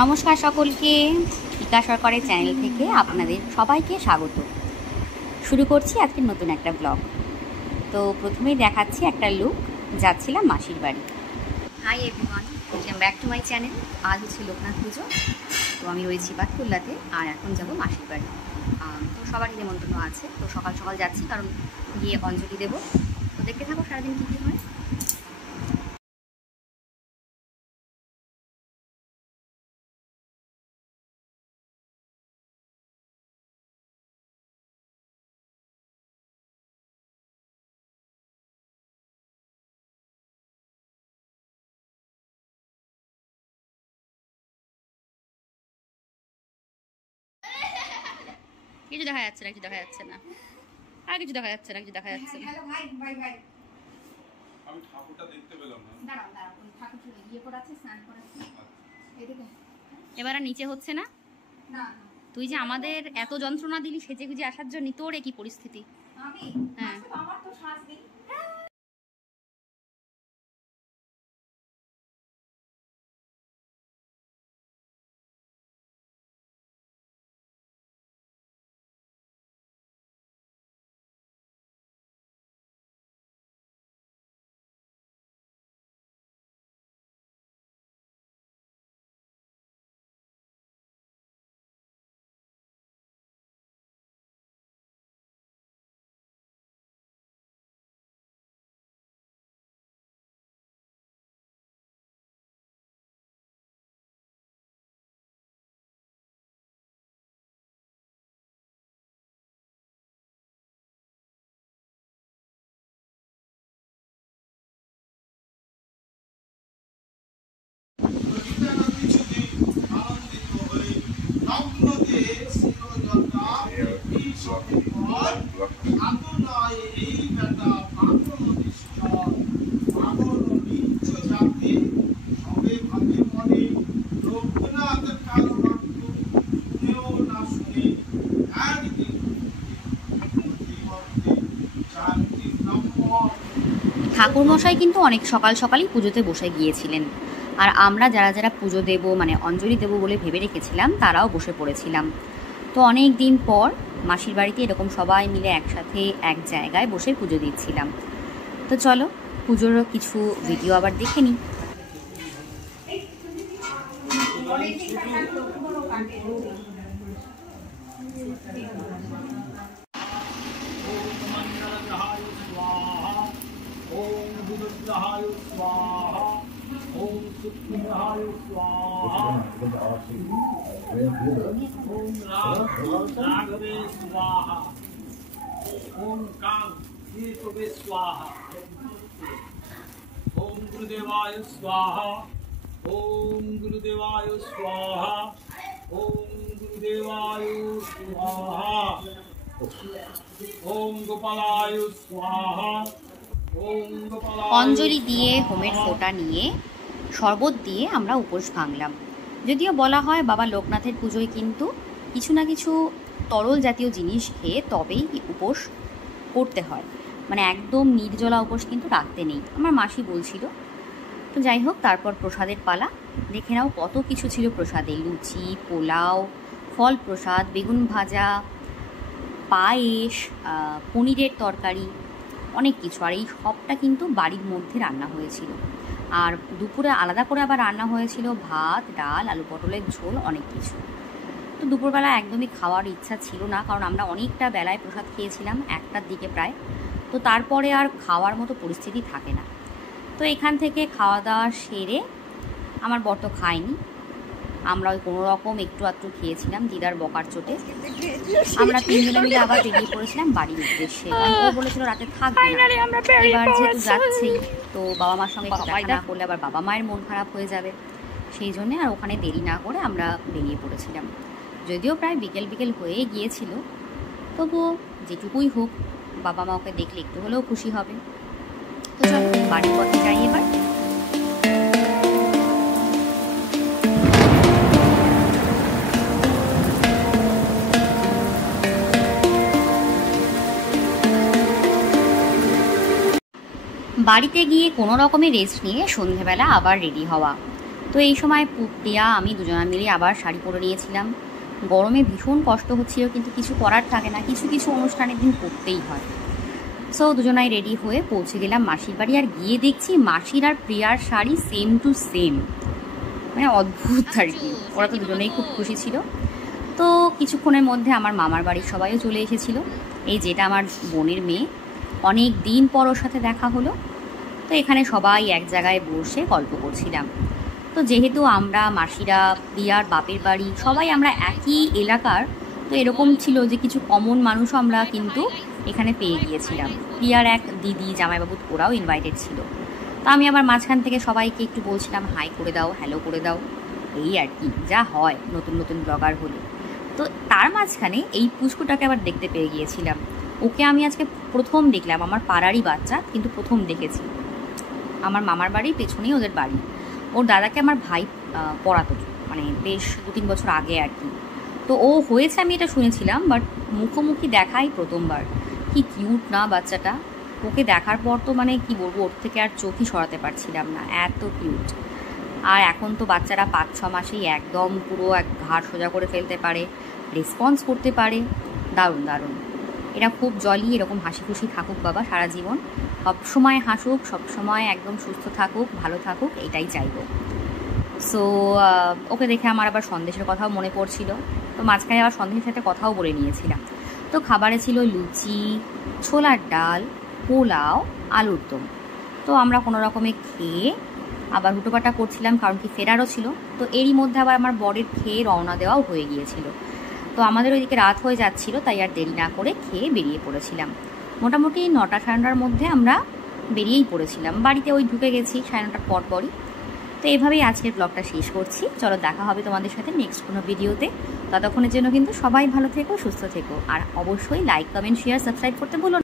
নমস্কার সকলকে, টিকা সরকারের চ্যানেল থেকে আপনাদের সবাইকে স্বাগত। শুরু করছি আজকে নতুন একটা ব্লগ। তো প্রথমেই দেখাচ্ছি একটা লুক, যাচ্ছিলাম মাসির বাড়ি। Hi everyone, welcome back to my channel. আজ হচ্ছে লোকনাথ পুজো, তো আমি রয়েছি বাতকুল্লাতে, আর এখন যাব মাসির বাড়ি। তো সবারই নিমন্ত্রণ আছে, তো সকাল সকাল যাচ্ছি কারণ গিয়ে অঞ্জলি দেবো। তো দেখতে থাকো সারাদিন কী কী হয়। কিছু দেখা যাচ্ছে না, কিছু দেখা যাচ্ছে না, আর কিছু দেখা যাচ্ছে না, কিছু দেখা যাচ্ছে না। আমি ঠাকুরটা দেখতে পেলাম না। দাঁড়াও দাঁড়াও, ওই ঠাকুর ইয়ে করাছে, স্নান করাছে। এদিকে এবার আর নিচে হচ্ছে না। না তুই যে আমাদের এত যন্ত্রণা দিলি সেজে গুজে আসার জন্য, তোর কি পরিস্থিতি? আমি হ্যাঁ, আমার তো শ্বাস নেই। ঠাকুরমশাই কিন্তু অনেক সকাল সকালই পুজোতে বসে গিয়েছিলেন, আর আমরা যারা যারা পুজো দেব মানে অঞ্জলি দেবো বলে ভেবে রেখেছিলাম তারাও বসে পড়েছিলাম। তো অনেক দিন পর মাসির বাড়িতে এরকম সবাই মিলে একসাথে এক জায়গায় বসে পুজো দিচ্ছিলাম। তো চলো পুজোর কিছু ভিডিও আবার দেখে নিই। ओम बुद्धहाय स्वाहा ओम सुखहाय स्वाहा ओम राघवे स्वाहा ओम कां केशवे स्वाहा ओम गुरुदेवाय स्वाहा ओम गुरुदेवाय स्वाहा ओम गुरुदेवाय स्वाहा ओम गोपालाय स्वाहा। অঞ্জলি দিয়ে হোমের ফোঁটা নিয়ে শরবত দিয়ে আমরা উপোস ভাঙলাম। যদিও বলা হয় বাবা লোকনাথের পুজোয় কিন্তু কিছু না কিছু তরল জাতীয় জিনিস খেয়ে তবেই উপোস করতে হয়, মানে একদম নির্জলা উপোস কিন্তু রাখতে নেই, আমার মাসি বলছিল। তো যাই হোক, তারপর প্রসাদের পালা। দেখে নাও কত কিছু ছিল প্রসাদে, লুচি, পোলাও, ফল প্রসাদ, বেগুন ভাজা, পায়েস, পনিরের তরকারি, অনেক কিছু। আর এই সবটা কিন্তু বাড়ির মধ্যে রান্না হয়েছিল। আর দুপুরে আলাদা করে আবার রান্না হয়েছিল ভাত, ডাল, আলু পটলের ঝোল, অনেক কিছু। তো দুপুরবেলা একদমই খাওয়ার ইচ্ছা ছিল না, কারণ আমরা অনেকটা বেলায় প্রসাদ খেয়েছিলাম, 1টার দিকে প্রায়। তো তারপরে আর খাওয়ার মতো পরিস্থিতি থাকে না। তো এখান থেকে খাওয়া দাওয়া সেরে আমার বর তো খায়নি, আমরা ওই কোনো রকম একটু আধটু খেয়েছিলাম দিদার বকার চোটে। আমরা 3 জনে মিলে আবার বেরিয়ে পড়েছিলাম বাড়ির উদ্দেশ্যে। ও বলেছিল রাতে থাকবে না, এবার যেহেতু যাচ্ছেই তো বাবা মার সঙ্গে দেখা না করলে আবার বাবা মায়ের মন খারাপ হয়ে যাবে, সেই জন্যে আর ওখানে দেরি না করে আমরা বেরিয়ে পড়েছিলাম। যদিও প্রায় বিকেল বিকেল হয়ে গিয়েছিল, তবুও যেটুকুই হোক বাবা মা ওকে দেখলে একটু হলেও খুশি হবে। তো চল বাড়ির পথে যাই এবার। বাড়িতে গিয়ে কোনো রকমের রেস্ট নিয়ে সন্ধেবেলা আবার রেডি হওয়া। তো এই সময় প্রিয়া আমি দুজনা মিলে আবার শাড়ি পরে নিয়েছিলাম। গরমে ভীষণ কষ্ট হচ্ছিল, কিন্তু কিছু করার থাকে না, কিছু কিছু অনুষ্ঠানের দিন করতেই হয়। সো দুজনাই রেডি হয়ে পৌঁছে গেলাম মাসির বাড়ি। আর গিয়ে দেখছি মাসির আর প্রিয়ার শাড়ি সেম টু সেম, মানে অদ্ভুত আর কি। ওরা তো দুজনেই খুব খুশি ছিল। তো কিছুক্ষণের মধ্যে আমার মামার বাড়ির সবাইও চলে এসেছিল। এই যেটা আমার বোনের মেয়ে, অনেক দিন পর ওর সাথে দেখা হলো। তো এখানে সবাই এক জায়গায় বসে গল্প করছিলাম। তো যেহেতু আমরা মাসিরা, প্রিয়ার বাপের বাড়ি সবাই আমরা একই এলাকার, তো এরকম ছিল যে কিছু কমন মানুষও আমরা কিন্তু এখানে পেয়ে গিয়েছিলাম। প্রিয়ার এক দিদি, জামাইবাবু, ওরাও ইনভাইটেড ছিল। তো আমি আবার মাঝখান থেকে সবাইকে একটু বলছিলাম হাই করে দাও, হ্যালো করে দাও, এই আর কি যা হয় নতুন নতুন ব্লগার হলে। তো তার মাঝখানে এই পুচকুটাকে আবার দেখতে পেয়ে গিয়েছিলাম। ওকে আমি আজকে প্রথম দেখলাম, আমার পাড়ারই বাচ্চা, কিন্তু প্রথম দেখেছি। আমার মামার বাড়ির পেছনেই ওদের বাড়ি। ওর দাদাকে আমার ভাই পড়াতো, মানে বেশ 2-3 বছর আগে আর কি। তো ও হয়েছে আমি এটা শুনেছিলাম, বাট মুখোমুখি দেখাই প্রথমবার। কি কিউট না বাচ্চাটা! ওকে দেখার পর তো মানে কি বলবো, ওর থেকে আর চোখই সরাতে পারছিলাম না, এত কিউট। আর এখন তো বাচ্চারা 5-6 মাসেই একদম পুরো এক ঘাড় সোজা করে ফেলতে পারে, রেসপন্স করতে পারে, দারুণ দারুণ। এরা খুব জলি, এরকম হাসি খুশি থাকুক বাবা সারা জীবন, সবসময় হাসুক, সবসময় একদম সুস্থ থাকুক, ভালো থাকুক, এটাই চাইবো। সো ওকে দেখে আমার আবার সন্দেশের কথাও মনে পড়ছিল। তো মাঝখানে আবার সন্দেশের সাথে কথাও বলে নিয়েছিলাম। তো খাবারে ছিল লুচি, ছোলার ডাল, পোলাও, আলুর দম। তো আমরা কোনো রকমে খেয়ে আবার হুটোপাটা করছিলাম, কারণ কি ফেরারও ছিল। তো এরই মধ্যে আবার আমার বরের খেয়ে রওনা দেওয়াও হয়ে গিয়েছিল। তো আমাদের ওইদিকে রাত হয়ে যাচ্ছিল, তাই আর দেরি না করে খেয়ে বেরিয়ে পড়েছিলাম। মোটামুটি 9টা-9:30টার মধ্যে আমরা বেরিয়েই পড়েছিলাম। বাড়িতে ওই ঢুকে গেছি 9:30টার পরই। তো এভাবেই আজকের ব্লগটা শেষ করছি। চলো দেখা হবে তোমাদের সাথে নেক্সট কোনো ভিডিওতে। ততক্ষণের জন্য কিন্তু সবাই ভালো থেকো, সুস্থ থেকো, আর অবশ্যই লাইক, কমেন্ট, শেয়ার, সাবস্ক্রাইব করতে ভুলো না।